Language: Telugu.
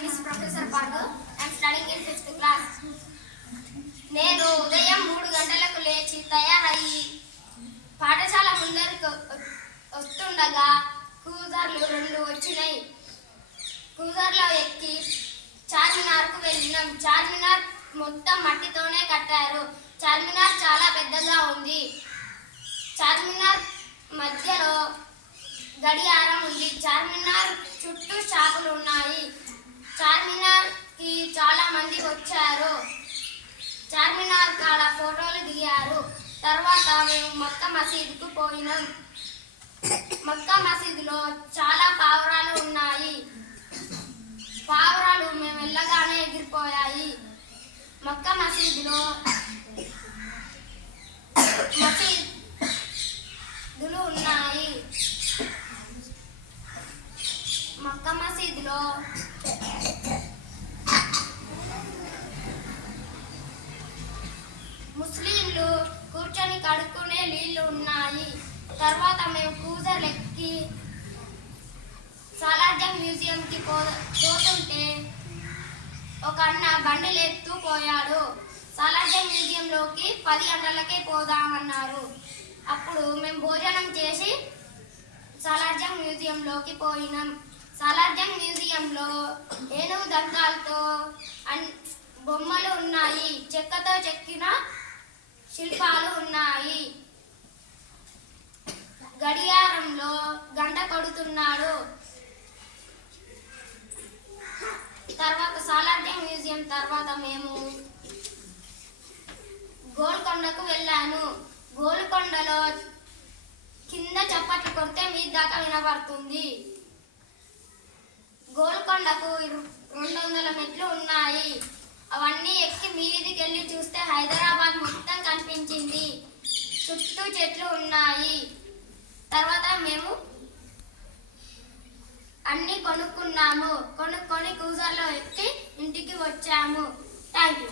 name is Professor Pardo. I am studying in 5th class. నేను ఉదయం 3 గంటలకు లేచి తయారయ్యి పాఠశాల ముందరికి వస్తుండగా క్రూజర్లు 2 వచ్చినాయి. క్రూజర్లో ఎక్కి చార్మినార్కు వెళ్ళినాం. చార్మినార్ మొత్తం మట్టితోనే కట్టారు. చార్మినార్ చాలా పెద్దగా ఉంది. చార్మినార్ మధ్యలో గడియారం ఉంది. చార్మినార్ చుట్టూ షాపులు ఉన్నాయి. చార్మినార్కి చాలా మంది వచ్చారు. చార్మినార్ కాడ ఫోటోలు దిగారు. తర్వాత మేము మక్కా మసీదుకు పోయినాం. మక్కా మసీదులో చాలా పావురాలు ఉన్నాయి. పావురాలు మేము వెళ్ళగానే ఎగిరిపోయాయి. మక్కా మసీదులో మసీదులు ఉన్నాయి. మక్కా మసీదులో ముస్లింలు కూర్చొని కడుక్కునే నీళ్లు ఉన్నాయి. తర్వాత మేము క్రూజర్ ఎక్కి సాలార్జంగ్ మ్యూజియంకి పోతుంటే ఒక అన్న బండి లేపుతూ పోయాడు. సాలార్జంగ్ మ్యూజియంలోకి 10 గంటలకే పోదామన్నారు. అప్పుడు మేము భోజనం చేసి సాలార్జంగ్ మ్యూజియంలోకి పోయినాం. సాలార్జంగ్ మ్యూజియంలో ఏనుగు దంతాలతో బొమ్మలు ఉన్నాయి. చెక్కతో చెక్కిన శిల్పాలు ఉన్నాయి. గడియారంలో గంట కొడుతున్నాడు. తర్వాత సాలార్జంగ్ మ్యూజియం తర్వాత మేము గోల్కొండకు వెళ్ళాను. గోల్కొండలో కింద చప్పట్లు కొడితే మీ దాకా వినబడుతుంది. గోల్కొండకు 200 మెట్లు ఉన్నాయి. అవన్నీ ఎక్కి మీదికి వెళ్ళి చూస్తే హైదరాబాద్ మొత్తం కనిపించింది. చుట్టూ చెట్లు ఉన్నాయి. తర్వాత మేము అన్నీ కొనుక్కున్నాము. కొనుక్కొని క్రూజర్లో ఎక్కి ఇంటికి వచ్చాము. Thank you.